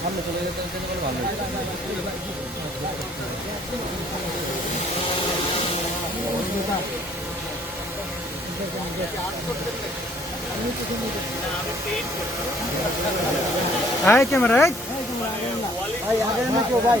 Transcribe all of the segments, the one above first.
সামনে চলে যেতে ভালো হ্যাঁ ক্যামেরা ভাই আগে না কেউ ভাই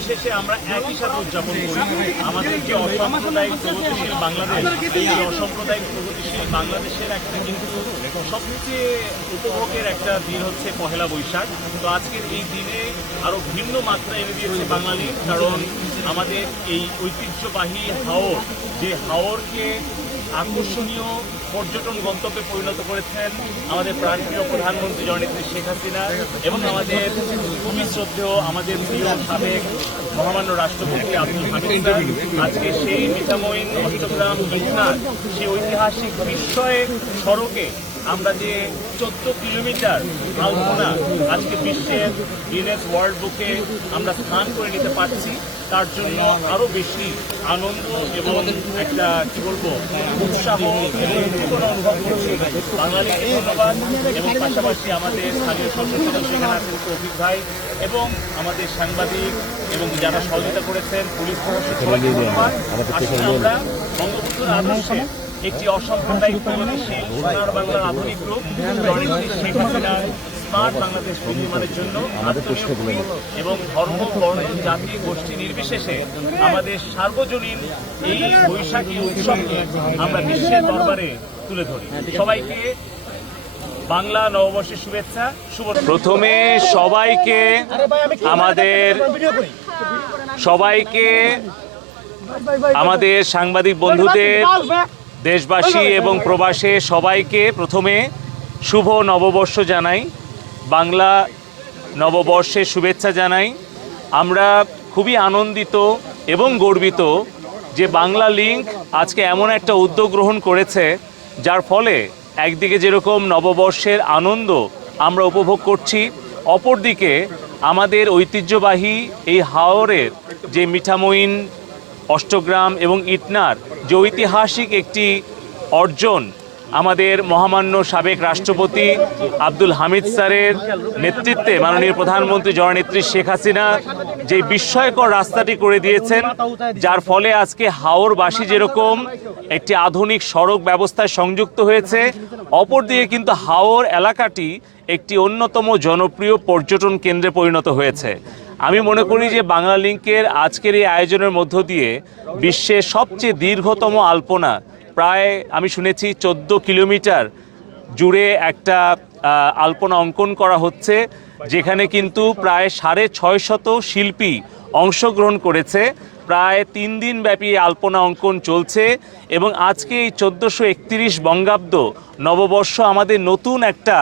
নির্বিশেষে আমরা একই সাথে উদযাপন করি। আমাদের যে অসাম্প্রদায়িক প্রগতিশীল বাংলাদেশ এই অসাম্প্রদায়িক প্রগতিশীল বাংলাদেশের একটা কিন্তু সবচেয়ে উপভোগের একটা দিন হচ্ছে পহেলা বৈশাখ। তো আজকের এই দিনে আরও ভিন্ন মাত্রা এনে দিয়েছে বাঙালি, কারণ আমাদের এই ঐতিহ্যবাহী হাওর, যে হাওরকে আকর্ষণীয় পর্যটন গন্তব্যে পরিণত করেছেন আমাদের প্রাণপ্রিয় প্রধানমন্ত্রী জননেত্রী শেখ হাসিনা এবং আমাদের খুবই শ্রদ্ধেয় আমাদের প্রিয় সাবেক মহামান্য রাষ্ট্রপতি আব্দুল হামিদ আজকে সেই মিতাময়ী অষ্টগ্রাম বিশ্বাস সেই ঐতিহাসিক বিস্ময়ের সড়কে আমরা যে চোদ্দ কিলোমিটার আলপনা আজকে বিশ্বের গিনেস ওয়ার্ল্ড বুকে আমরা স্থান করে নিতে পারছি, তার জন্য আরও বেশি আনন্দ এবং একটা, কি বলব, উৎসাহ এবং অনুভব করছি। বাঙালিকে ধন্যবাদ এবং পাশাপাশি আমাদের স্থানীয় সংসদ সদস্য এখানে আছেন তৌফিক ভাই এবং আমাদের সাংবাদিক এবং যারা সহযোগিতা করেছেন, পুলিশ প্রশাসন সবাইকে ধন্যবাদ। আসলে আমরা বঙ্গবন্ধুর আদর্শে একটি অসাম্প্রদায়িক প্রগতিশীল সোনার বাংলার আধুনিক রূপ শেখ হাসিনার স্মার্ট বাংলাদেশ নির্মাণের জন্য এবং ধর্ম বর্ণ জাতি গোষ্ঠী নির্বিশেষে আমাদের সার্বজনীন এই বৈশাখী উৎসবকে আমরা বিশ্বের দরবারে তুলে ধরি সবাইকে বাংলা নববর্ষের শুভেচ্ছা শুভ প্রথমে সবাইকে আমাদের সবাইকে আমাদের সাংবাদিক বন্ধুদের দেশবাসী এবং প্রবাসে সবাইকে প্রথমে শুভ নববর্ষ জানাই। বাংলা নববর্ষের শুভেচ্ছা জানাই। আমরা খুবই আনন্দিত এবং গর্বিত যে বাংলা লিঙ্ক আজকে এমন একটা উদ্যোগ গ্রহণ করেছে যার ফলে একদিকে যেরকম নববর্ষের আনন্দ আমরা উপভোগ করছি অপরদিকে আমাদের ঐতিহ্যবাহী এই হাওরের যে মিঠামইন অষ্টগ্রাম এবং ইটনার যে ঐতিহাসিক একটি অর্জন আমাদের মহামান্য সাবেক রাষ্ট্রপতি আব্দুল হামিদ স্যারের নেতৃত্বে মাননীয় প্রধানমন্ত্রী জননেত্রী শেখ হাসিনা যে বিস্ময়কর রাস্তাটি করে দিয়েছেন, যার ফলে আজকে হাওরবাসী যেরকম একটি আধুনিক সড়ক ব্যবস্থায় সংযুক্ত হয়েছে অপর অপরদিকে কিন্তু হাওর এলাকাটি একটি অন্যতম জনপ্রিয় পর্যটন কেন্দ্রে পরিণত হয়েছে। আমি মনে করি যে বাংলা লিঙ্কের আজকের এই আয়োজনের মধ্য দিয়ে বিশ্বের সবচেয়ে দীর্ঘতম আলপনা, প্রায় আমি শুনেছি চোদ্দ কিলোমিটার জুড়ে একটা আলপনা অঙ্কন করা হচ্ছে, যেখানে কিন্তু প্রায় সাড়ে ছয় শত শিল্পী অংশগ্রহণ করেছে। প্রায় তিন দিন ব্যাপী আলপনা অঙ্কন চলছে এবং আজকে এই চোদ্দোশো একত্রিশ বঙ্গাব্দ নববর্ষ আমাদের নতুন একটা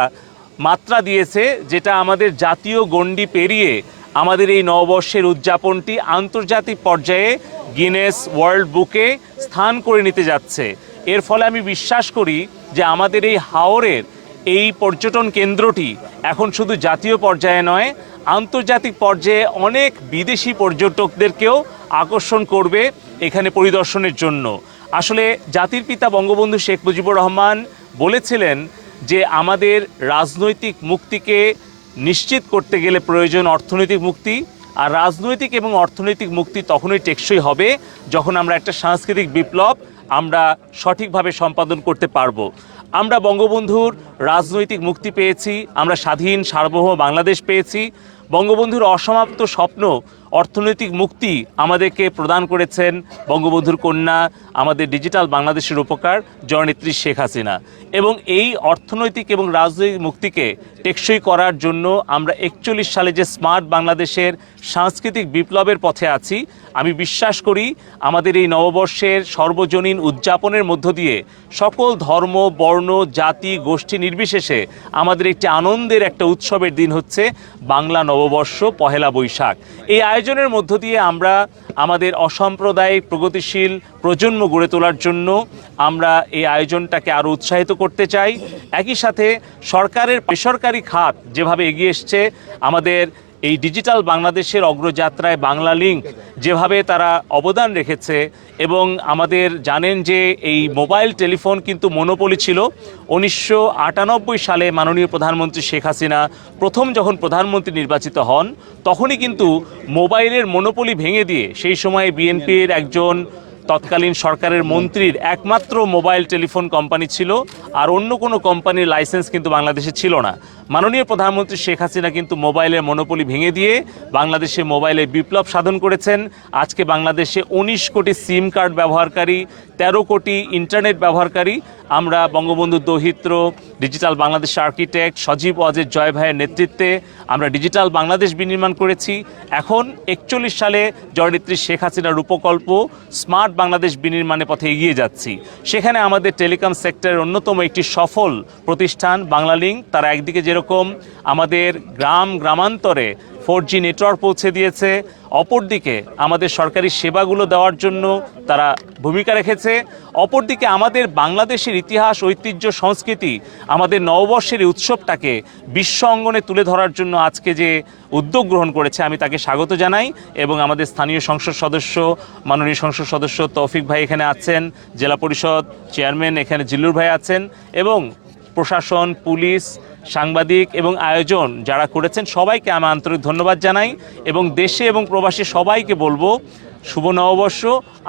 মাত্রা দিয়েছে, যেটা আমাদের জাতীয় গণ্ডি পেরিয়ে আমাদের এই নববর্ষের উদযাপনটি আন্তর্জাতিক পর্যায়ে গিনেস ওয়ার্ল্ড বুকে স্থান করে নিতে যাচ্ছে। এর ফলে আমি বিশ্বাস করি যে আমাদের এই হাওরের এই পর্যটন কেন্দ্রটি এখন শুধু জাতীয় পর্যায়ে নয়, আন্তর্জাতিক পর্যায়ে অনেক বিদেশি পর্যটকদেরকেও আকর্ষণ করবে এখানে পরিদর্শনের জন্য। আসলে জাতির পিতা বঙ্গবন্ধু শেখ মুজিবুর রহমান বলেছিলেন যে আমাদের রাজনৈতিক মুক্তিকে নিশ্চিত করতে গেলে প্রয়োজন অর্থনৈতিক মুক্তি, আর রাজনৈতিক এবং অর্থনৈতিক মুক্তি তখনই টেকসই হবে যখন আমরা একটা সাংস্কৃতিক বিপ্লব আমরা সঠিকভাবে সম্পাদন করতে পারব। আমরা বঙ্গবন্ধুর রাজনৈতিক মুক্তি পেয়েছি, আমরা স্বাধীন, সার্বভৌম বাংলাদেশ পেয়েছি। বঙ্গবন্ধুর অসমাপ্ত স্বপ্ন অর্থনৈতিক মুক্তি আমাদেরকে প্রদান করেছেন বঙ্গবন্ধুর কন্যা আমাদের ডিজিটাল বাংলাদেশের উপকার জননেত্রী শেখ হাসিনা। এবং এই অর্থনৈতিক এবং রাজনৈতিক মুক্তিকে টেকসই করার জন্য আমরা একচল্লিশ সালে যে স্মার্ট বাংলাদেশের সাংস্কৃতিক বিপ্লবের পথে আছি, আমি বিশ্বাস করি আমাদের এই নববর্ষের সর্বজনীন উদযাপনের মধ্য দিয়ে সকল ধর্ম, বর্ণ, জাতি, গোষ্ঠী নির্বিশেষে আমাদের একটি আনন্দের একটা উৎসবের দিন হচ্ছে বাংলা নববর্ষ পহেলা বৈশাখ। এই আয়োজনের মধ্য দিয়ে আমরা আমাদের অসাম্প্রদায়িক, প্রগতিশীল প্রজন্ম গড়ে তোলার জন্য আমরা এই আয়োজনটাকে আরও উৎসাহিত করতে চাই। একই সাথে সরকারের বেসরকারি খাত যেভাবে এগিয়ে এসছে, আমাদের এই ডিজিটাল বাংলাদেশের অগ্রযাত্রায় বাংলা লিঙ্ক যেভাবে তারা অবদান রেখেছে এবং আমাদের জানেন যে এই মোবাইল টেলিফোন কিন্তু মনোপলি ছিল। উনিশশো আটানব্বই সালে মাননীয় প্রধানমন্ত্রী শেখ হাসিনা প্রথম যখন প্রধানমন্ত্রী নির্বাচিত হন, তখনই কিন্তু মোবাইলের মনোপলি ভেঙে দিয়ে সেই সময় বিএনপির একজন তৎকালীন সরকারের মন্ত্রীর একমাত্র মোবাইল টেলিফোন কোম্পানি ছিল, আর অন্য কোনো কোম্পানির লাইসেন্স কিন্তু বাংলাদেশে ছিল না। মাননীয় প্রধানমন্ত্রী শেখ হাসিনা কিন্তু মোবাইলের মনোপলি ভেঙে দিয়ে বাংলাদেশে মোবাইলে বিপ্লব সাধন করেছেন। আজকে বাংলাদেশে উনিশ কোটি সিম কার্ড ব্যবহারকারী, তেরো কোটি ইন্টারনেট ব্যবহারকারী। আমরা বঙ্গবন্ধু দৌহিত্র, ডিজিটাল বাংলাদেশ আর্কিটেক্ট, সজীব ওয়াজের জয় ভাইয়ের নেতৃত্বে আমরা ডিজিটাল বাংলাদেশ বিনির্মাণ করেছি। এখন একচল্লিশ সালে জয়নেত্রী শেখ হাসিনার রূপকল্প, স্মার্ট বাংলাদেশ বিনির্মাণের পথে এগিয়ে যাচ্ছি। সেখানে আমাদের টেলিকম সেক্টরের অন্যতম একটি সফল প্রতিষ্ঠান বাংলালিংক। তারা একদিকে যেরকম আমাদের গ্রাম, গ্রামান্তরে ফোর জি নেটওয়ার্ক পৌঁছে দিয়েছে। অপরদিকে আমাদের সরকারি সেবাগুলো দেওয়ার জন্য তারা ভূমিকা রেখেছে। অপরদিকে আমাদের বাংলাদেশের ইতিহাস, ঐতিহ্য, সংস্কৃতি আমাদের নববর্ষের উৎসবটাকে বিশ্ব অঙ্গনে তুলে ধরার জন্য আজকে যে উদ্যোগ গ্রহণ করেছে, আমি তাকে স্বাগত জানাই এবং আমাদের স্থানীয় সংসদ সদস্য, মাননীয় সংসদ সদস্য তৌফিক ভাই এখানে আছেন, জেলা পরিষদ চেয়ারম্যান এখানে জিল্লুর ভাই আছেন এবং প্রশাসন, পুলিশ সাংবাদিক এবং আয়োজন যারা করেছেন, সবাইকে আমি আন্তরিক ধন্যবাদ জানাই এবং দেশে এবং প্রবাসী সবাইকে বলব, শুভ নববর্ষ।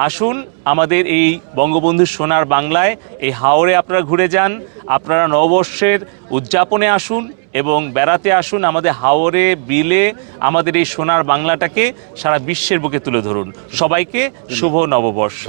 আসুন আমাদের এই বঙ্গবন্ধু সোনার বাংলায়, এই হাওড়ে আপনারা ঘুরে যান, আপনারা নববর্ষের উদযাপনে আসুন এবং বেড়াতে আসুন আমাদের হাওড়ে বিলে, আমাদের এই সোনার বাংলাটাকে সারা বিশ্বের বুকে তুলে ধরুন। সবাইকে শুভ নববর্ষ।